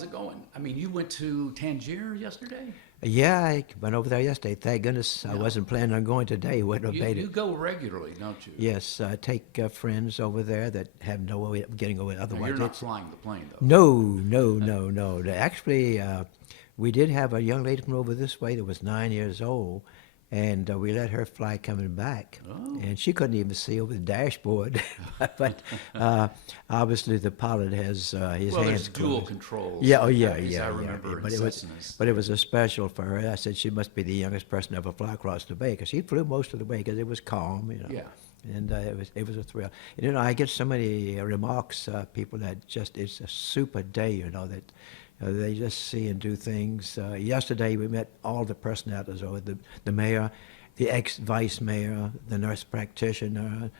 how's it going? I mean, you went to Tangier yesterday? Yeah, I went over there yesterday. Thank goodness I Yeah. wasn't planning on going today. Wouldn't have made You it. go regularly, don't you? Yes, I take friends over there that have no way of getting over. Now, Otherwise, you're not it's flying the plane, though. no. Actually, we did have a young lady from over this way that was 9 years old, and we let her fly coming back, Oh. and she couldn't even see over the dashboard. But obviously, the pilot has his Well, hands there's dual closed. controls. Yeah, I remember in But Cessnas. it was a special for her. I said she must be the youngest person to ever fly across the bay because she flew most of the way because it was calm, Yeah. And it was a thrill. And, I get so many remarks, people that just it's a super day, that they just see and do things. Yesterday we met all the personalities over the mayor, the ex-vice mayor, the nurse practitioner,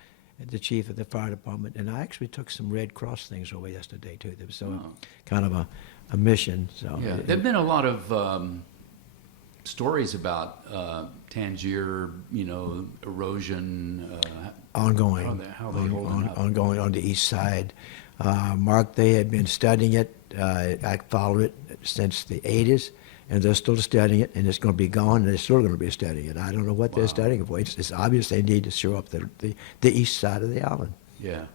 the chief of the fire department, and I actually took some Red Cross things over yesterday too. There was kind of a mission. So Yeah, there've been a lot of stories about Tangier, erosion. ongoing, how they holding up? ongoing on the east side. Mark, they had been studying it. I followed it since the 80s, and they're still studying it, and it's going to be gone, and they're still going to be studying it. I don't know what they're studying for. It's obvious they need to shore up the east side of the island. Yeah.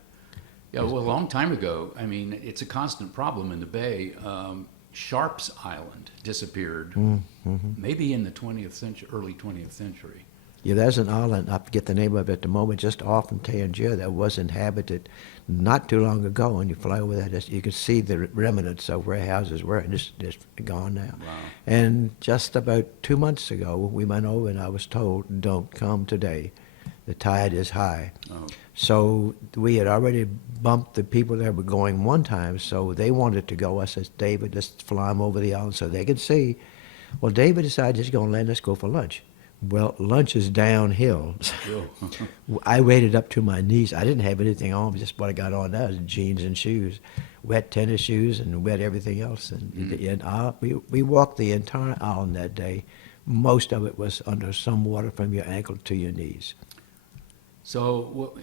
Yeah, well, a long time ago, I mean, it's a constant problem in the Bay. Sharp's Island disappeared maybe in the 20th century, early 20th century. Yeah, there's an island, I forget the name of it at the moment, just off from Tangier that was inhabited not too long ago, and you fly over there, you can see the remnants of where houses were, and it's gone now. Wow. And just about 2 months ago, we went over, and I was told, don't come today. The tide is high. Oh. So we had already bumped the people that were going one time, so they wanted to go. I said, David, let's fly them over the island so they could see. Well, David decided he's going to let us go for lunch. Well, lunch is downhill. I waded up to my knees. I didn't have anything on, just what I got on now is jeans and shoes, wet tennis shoes and wet everything else. And we walked the entire island that day. Most of it was under some water from your ankle to your knees. So,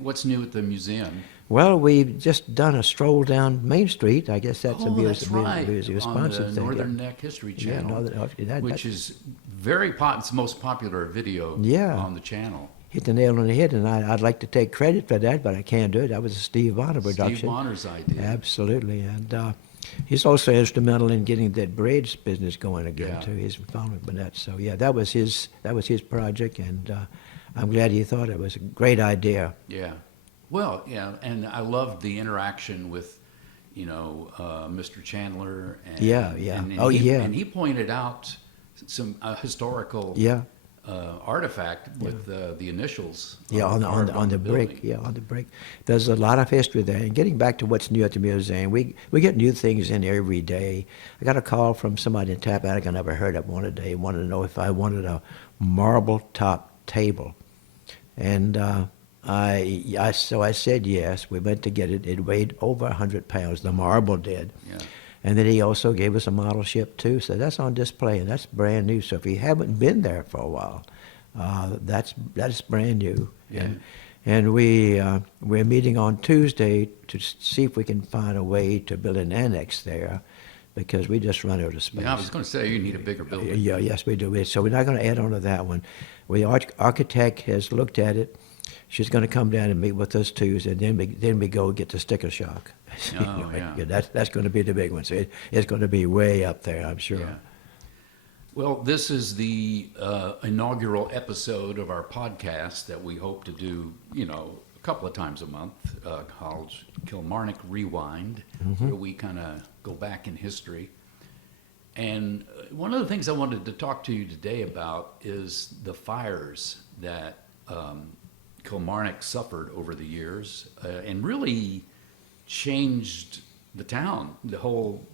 what's new at the museum? Well, we've just done a stroll down Main Street. I guess that's That's right, a on responsive the thing. Northern Neck History Channel, which is it's the most popular video on the channel. Hit the nail on the head, and I'd like to take credit for that, but I can't do it. That was a Steve Bonner production. Steve Bonner's idea. Absolutely, and he's also instrumental in getting that bridge business going again too. He's following with that. So yeah, that was his project, and I'm glad he thought it was a great idea. Yeah. Well, yeah, and I loved the interaction with, Mr. Chandler. And, And he pointed out some historical artifact with the initials. On the brick. Yeah, on the brick. There's a lot of history there. And getting back to what's new at the museum, we get new things in every day. I got a call from somebody in Tappahannock I never heard of one day. Wanted to know if I wanted a marble top table, and so I said yes. We went to get it. It weighed over 100 pounds. The marble did. Yeah. And then he also gave us a model ship too. So that's on display, and that's brand new. So if you haven't been there for a while, that's brand new. Yeah. And we're meeting on Tuesday to see if we can find a way to build an annex there, because we just run out of space. Yeah, I was going to say you need a bigger building. Yeah, yes, we do. So we're not going to add on to that one. The architect has looked at it. She's going to come down and meet with us Tuesday, and then we go get the sticker shock. Oh, yeah. That's going to be the big one. So it's going to be way up there, I'm sure. Yeah. Well, this is the inaugural episode of our podcast that we hope to do, a couple of times a month, called Kilmarnock Rewind, where we kind of go back in history. And one of the things I wanted to talk to you today about is the fires that Kilmarnock suffered over the years, and really changed the town, the whole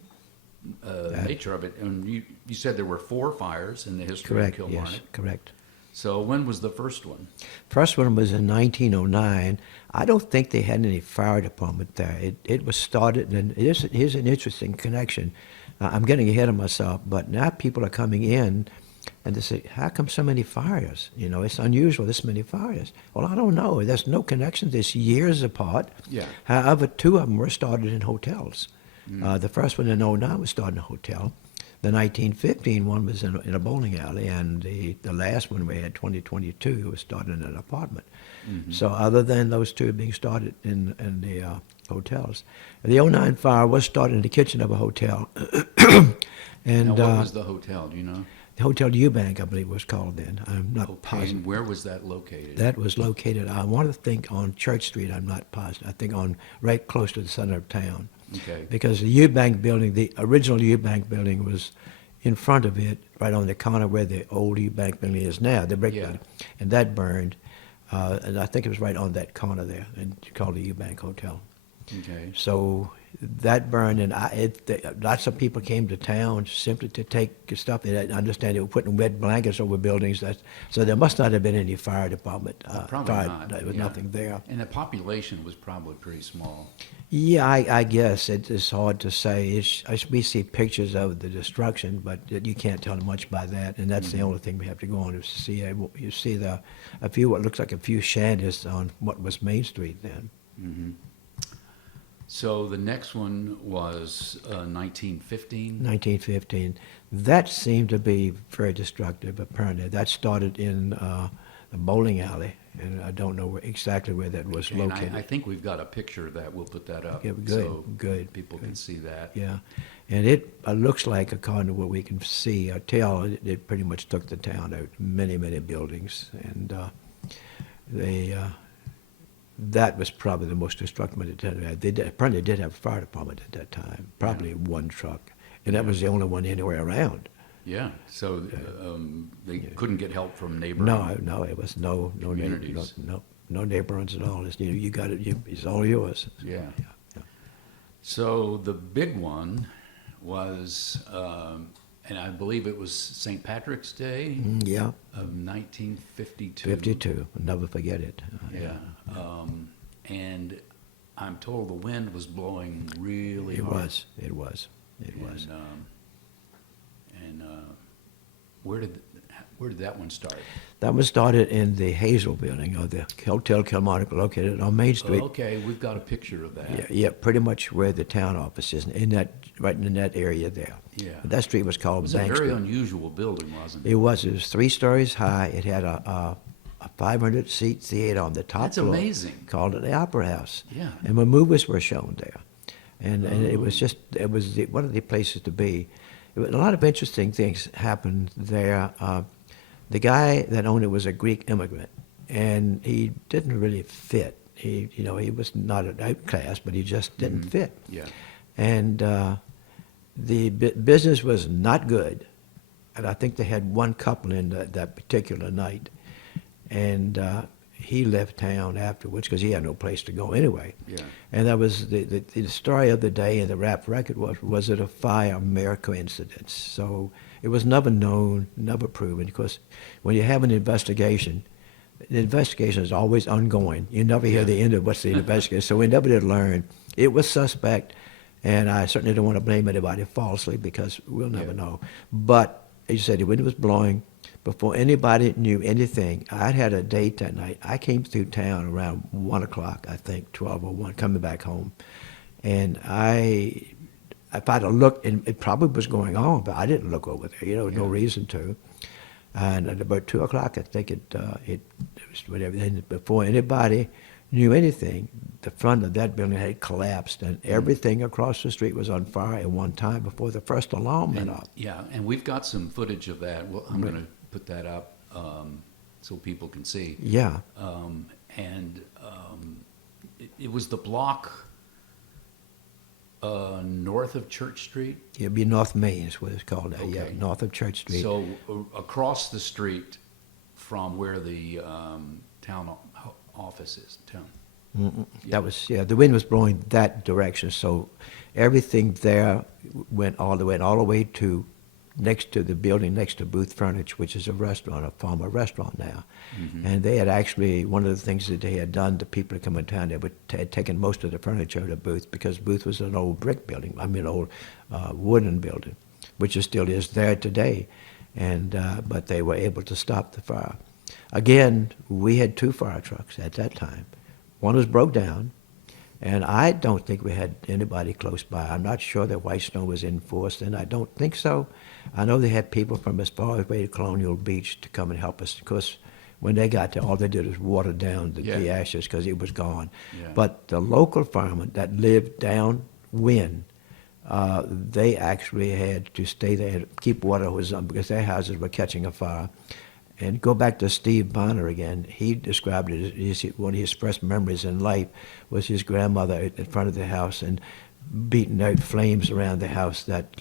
nature of it. And you said there were 4 fires in the history of Kilmarnock. Yes, correct. So when was the first one? First one was in 1909. I don't think they had any fire department there. It was started, and here's an interesting connection. I'm getting ahead of myself, but now people are coming in, and they say, how come so many fires? It's unusual, this many fires. Well, I don't know. There's no connection. There's years apart. Yeah. However, 2 of them were started in hotels. The first one in '09 was started in a hotel. The 1915 one was in a bowling alley, and the last one we had, 2022, was started in an apartment. So other than those two being started in the hotels, the '09 fire was started in the kitchen of a hotel. And Now, what was the hotel? Do you know? the Hotel Eubank, I believe, was called then. I'm not Okay, positive. and where was that located? That was located, I want to think, on Church Street. I'm not positive. I think on right close to the center of town. Okay. Because the Eubank building, the original Eubank building, was in front of it, right on the corner where the old Eubank building is now, the brick Yeah. building. And that burned. And I think it was right on that corner there, and called the Eubank Hotel. Okay. So that burned, and lots of people came to town simply to take stuff. They didn't understand they were putting wet blankets over buildings. So there must not have been any fire department. Probably fire, not. There was yeah. nothing there. And the population was probably pretty small. Yeah, I guess it's hard to say. We see pictures of the destruction, but you can't tell much by that. And that's the only thing we have to go on is to see. You see a few what looks like a few shanties on what was Main Street then. So the next one was 1915. 1915. That seemed to be very destructive, apparently. That started in a bowling alley, and I don't know exactly where that was And located. I think we've got a picture of that. We'll put that up. Yeah, good, So good, people can see that. Yeah, and it looks like, according to what we can see or tell, it pretty much took the town out, many, many buildings, and that was probably the most destructive at the time. They apparently did have a fire department at that time, probably one truck, and that was the only one anywhere around. Yeah. So they couldn't get help from neighboring. No, it was no Communities. no neighborhoods at all. It's, you got it. It's all yours. Yeah. Yeah. So the big one was, and I believe it was St. Patrick's Day Yeah, of 1952. 52. I'll never forget it. Yeah. And I'm told the wind was blowing really It hard. was. It was. And where did that one start? That was started in the Hazel building of the Hotel Kilmarnock, located on Main Street. Okay, we've got a picture of that. Yeah, pretty much where the town office is, right in that area there. Yeah. That street was It called was a Bank very Street. unusual building, wasn't it? It was 3 stories high. It had a 500-seat theater on the top That's floor. amazing. Called it the Opera House. Yeah. And when movies were shown there. And it was one of the places to be. A lot of interesting things happened there. The guy that owned it was a Greek immigrant, and he didn't really fit. He was not an outcast, but he just didn't fit. Yeah. And the business was not good. And I think they had one couple in that particular night. And he left town afterwards because he had no place to go anyway. Yeah. And that was the story of the day in the rap record was it a fire, mere coincidence? So it was never known, never proven. Because when you have an investigation, the investigation is always ongoing. You never hear the end of what's the investigation. So we never did learn. It was suspect, and I certainly don't want to blame anybody falsely because we'll never know. But as you said, the wind was blowing. Before anybody knew anything, I'd had a date that night. I came through town around 1 o'clock, I think, 12 or 1, coming back home. And if I'd have looked, and it probably was going on, but I didn't look over there. No reason to. And at about 2 o'clock, I think it was whatever. And before anybody knew anything, the front of that building had collapsed, and everything across the street was on fire at one time before the first alarm went off. Yeah, and we've got some footage of that. Well, I'm going to put that up so people can see. Yeah. It was the block north of Church Street. It'd be North Main is what it's called. Yeah, Okay. north of Church Street. So across the street from where the town office is. That was the wind was blowing that direction, so everything there went all the way to next to the building next to Booth Furniture, which is a restaurant, a former restaurant now. And they had actually, one of the things that they had done, the people that come in town, they had taken most of the furniture to Booth because Booth was an old brick building, old wooden building, which still is there today. And but they were able to stop the fire. Again, we had 2 fire trucks at that time. One was broke down. And I don't think we had anybody close by. I'm not sure that white snow was enforced, and I don't think so. I know they had people from as far away to Colonial Beach to come and help us. Of course, when they got there, all they did was water down the ashes because it was gone. Yeah. But the local firemen that lived downwind, they actually had to stay there and keep water hose on because their houses were catching a fire. And go back to Steve Bonner again. He described it as one of his first memories in life was his grandmother in front of the house and beating out flames around the house that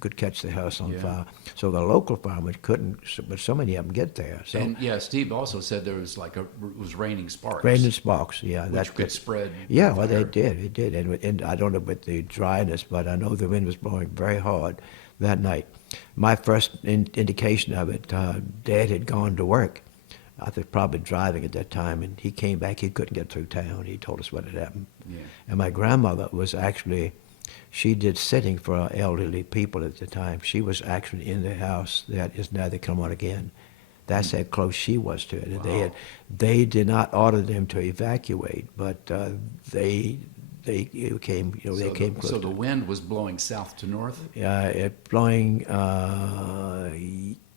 could catch the house on fire. So the local firemen couldn't, but so many of them get there. So And yeah, Steve also said there was it was raining sparks. raining sparks, yeah, which could spread. Yeah, well, fire. it did, and I don't know about the dryness, but I know the wind was blowing very hard that night. My first indication of it, Dad had gone to work. I was probably driving at that time, and he came back. He couldn't get through town. He told us what had happened. Yeah. And my grandmother was actually, she did sitting for elderly people at the time. She was actually in the house that is now the Kilmarnock Inn. That's how close she was to it. Wow. They did not order them to evacuate, but they came, they came close. So the wind was blowing south to north? Blowing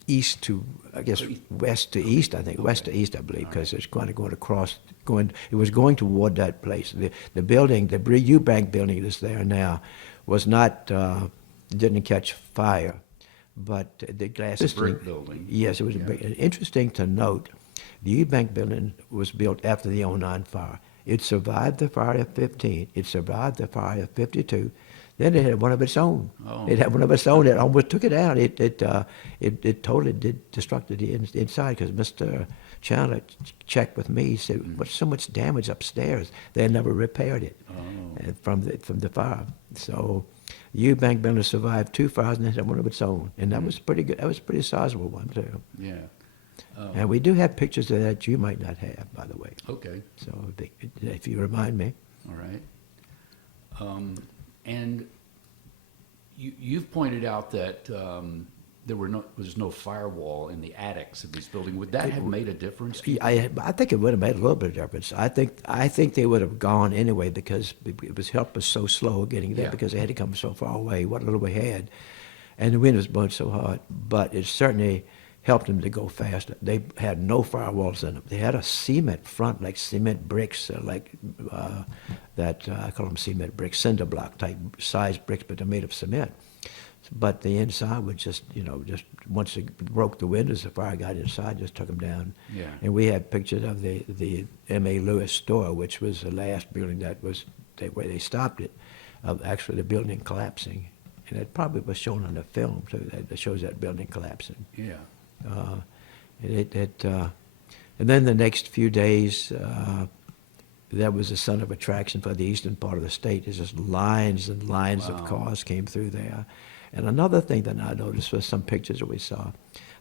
east to, I guess, west to east, I think. Okay. West to east, I believe, because it's going across, it was going toward that place. The building, the Eubank building that's there now, was not, didn't catch fire, but the glass... It's a brick building. Yes, it was a brick. Interesting to note, the Eubank building was built after the '09 fire. It survived the fire of 15. It survived the fire of 52. Then it had one of its own. Oh. It had one of its own. It almost took it out. It totally destructed the inside because Mr. Chandler checked with me. He said, "What's so much damage upstairs? They never repaired it from the fire." So, Eubank building survived 2 fires and it had one of its own, and that was pretty good. That was a pretty sizable one too. Yeah. And we do have pictures of that you might not have, by the way. Okay. So if you remind me. All right. And you've pointed out that there was no firewall in the attics of these buildings. Would that have made a difference? I think it would have made a little bit of difference. I think they would have gone anyway because it was help was so slow getting there because they had to come so far away. What little we had, and the wind was blowing so hard. But it certainly helped them to go faster. They had no firewalls in them. They had a cement front, like cement bricks, I call them cement bricks, cinder block type size bricks, but they're made of cement. But the inside would just once it broke the windows, the fire got inside, just took them down. Yeah. And we have pictures of the M.A. Lewis store, which was the last building where they stopped it, of actually the building collapsing. And it probably was shown on the film, too, that shows that building collapsing. Yeah. And then the next few days, that was the center of attraction for the eastern part of the state. There's just lines and lines of cars came through there. And another thing that I noticed was some pictures that we saw.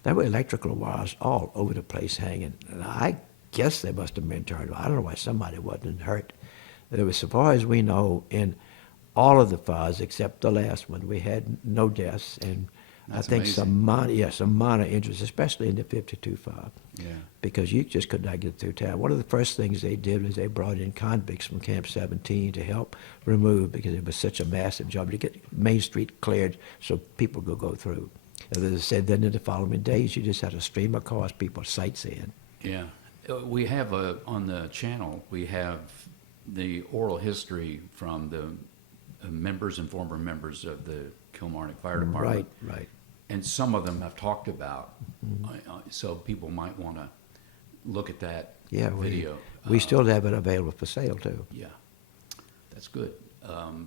There were electrical wires all over the place hanging. And I guess they must have been turned on. I don't know why somebody wasn't hurt. There was, so far as we know, in all of the fires except the last one, we had no deaths. And That's I think amazing. some minor injuries, especially in the 52 fire. Yeah. Because you just could not get through town. One of the first things they did was they brought in convicts from Camp 17 to help remove, because it was such a massive job to get Main Street cleared so people could go through. As I said, then in the following days, you just had a stream of cars, people sightseeing. Yeah. We have on the channel, we have the oral history from the members and former members of the Kilmarnock Fire Department. Right. And some of them have talked about, so people might want to look at that video. We still have it available for sale, too. Yeah, that's good.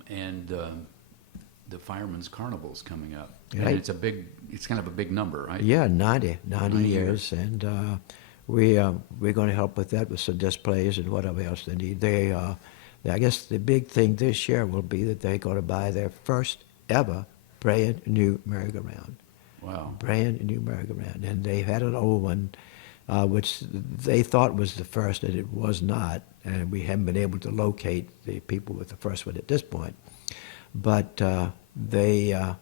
And the Fireman's Carnival is coming up. Right. And it's kind of a big number, right? Yeah, 90 years. And we're going to help with that with some displays and whatever else they need. I guess the big thing this year will be that they're going to buy their first ever brand new merry-go-round. Wow. Brand new merry-go-round. And they had an old one, which they thought was the first, and it was not. And we haven't been able to locate the people with the first one at this point. But they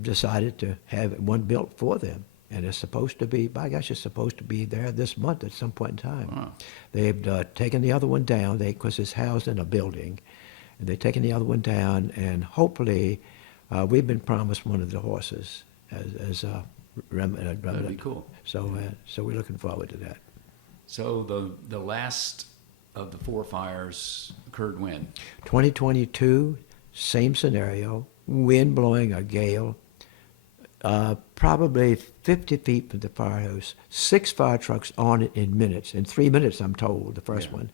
decided to have one built for them. and it's supposed to be, by gosh, it's supposed to be there this month at some point in time. Wow. They've taken the other one down, because it's housed in a building, and they've taken the other one down, and hopefully, we've been promised one of the horses as a remnant. That'd be cool. So we're looking forward to that. So the last of the 4 fires occurred when? 2022, same scenario, wind blowing, a gale, probably 50 feet from the firehouse, 6 fire trucks on it in minutes. In 3 minutes, I'm told, the first one.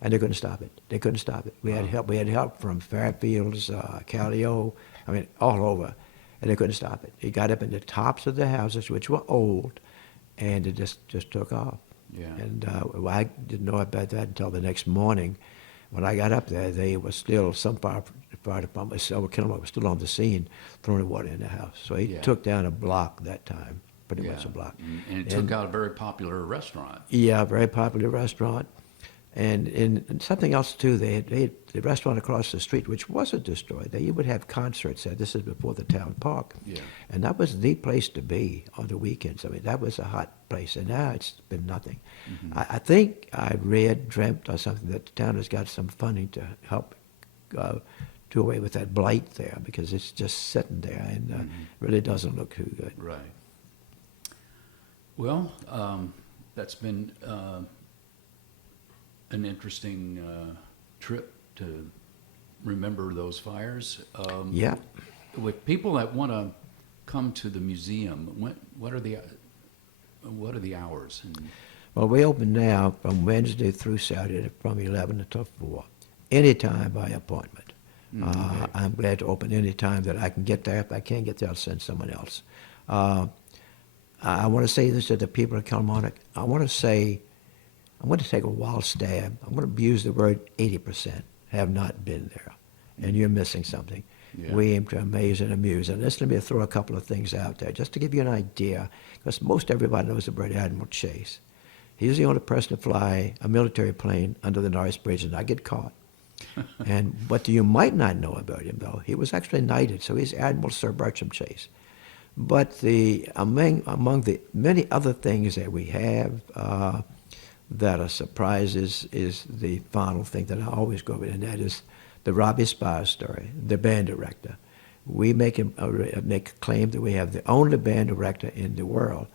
And they couldn't stop it. They couldn't stop it. We had help. We had help from Fairfields, Callio, all over. And they couldn't stop it. It got up in the tops of the houses, which were old, and it just took off. Yeah. And I didn't know about that until the next morning. When I got up there, they were still, some fire department, Kilmarnock was still on the scene, throwing water in the house. So he took down a block that time, pretty much a block. And it took out a very popular restaurant. Yeah, very popular restaurant. And something else too, they had the restaurant across the street, which wasn't destroyed. They would have concerts there. This is before the town park. Yeah. And that was the place to be on the weekends. That was a hot place. And now it's been nothing. Mm-hmm. I think I dreamt or something that the town has got some funding to help do away with that blight there, because it's just sitting there and really doesn't look too good. Right. Well, that's been an interesting trip to remember those fires. Yeah. With people that want to come to the museum, what are the hours? Well, we open now from Wednesday through Saturday from 11 until 4, anytime by appointment. Okay. I'm glad to open any time that I can get there. If I can't get there, I'll send someone else. I want to say this to the people of Kilmarnock. I'm going to take a wild stab. I'm going to use the word 80% have not been there, and you're missing something. Yeah. We aim to amaze and amuse. And let me throw a couple of things out there just to give you an idea, because most everybody knows about Admiral Chase. He was the only person to fly a military plane under the Norris Bridge and not get caught. And what you might not know about him, though, he was actually knighted, so he's Admiral Sir Bertram Chase. But among the many other things that we have that are surprises is the final thing that I always go with, and that is the Robbie Spire story, the band director. We make a claim that we have the only band director in the world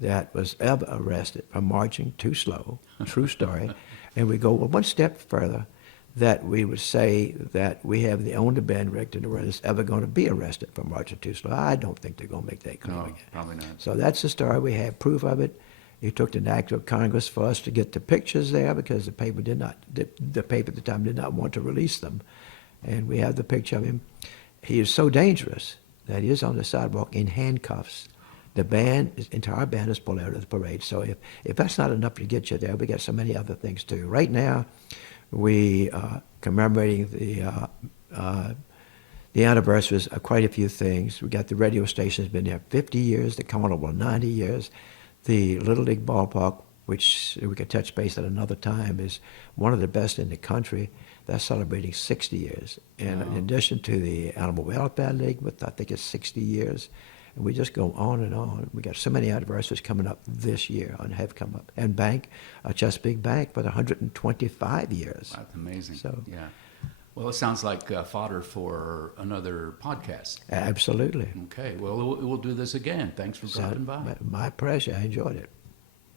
that was ever arrested for marching too slow, true story. And we go one step further, that we would say that we have the only band director in the world that's ever going to be arrested for marching too slow. I don't think they're going to make that claim No, again. probably not. So that's the story. We have proof of it. It took an act of Congress for us to get the pictures there, because the paper at the time did not want to release them. And we have the picture of him. He is so dangerous that he is on the sidewalk in handcuffs. The entire band is pulled out of the parade. So if that's not enough to get you there, we got so many other things too. Right now, we are commemorating the anniversaries of quite a few things. We got the radio station's been there 50 years, the Carnival 90 years. The Little League Ballpark, which we could touch base at another time, is one of the best in the country. That's celebrating 60 years. And in addition to the Animal Welfare League, with I think it's 60 years. And we just go on and on. We got so many anniversaries coming up this year, and have come up. And Chesapeake Bank, with 125 years. That's amazing. So, yeah. Well, it sounds like fodder for another podcast. Absolutely. Okay. Well, we'll do this again. Thanks for dropping by. My pleasure. I enjoyed it.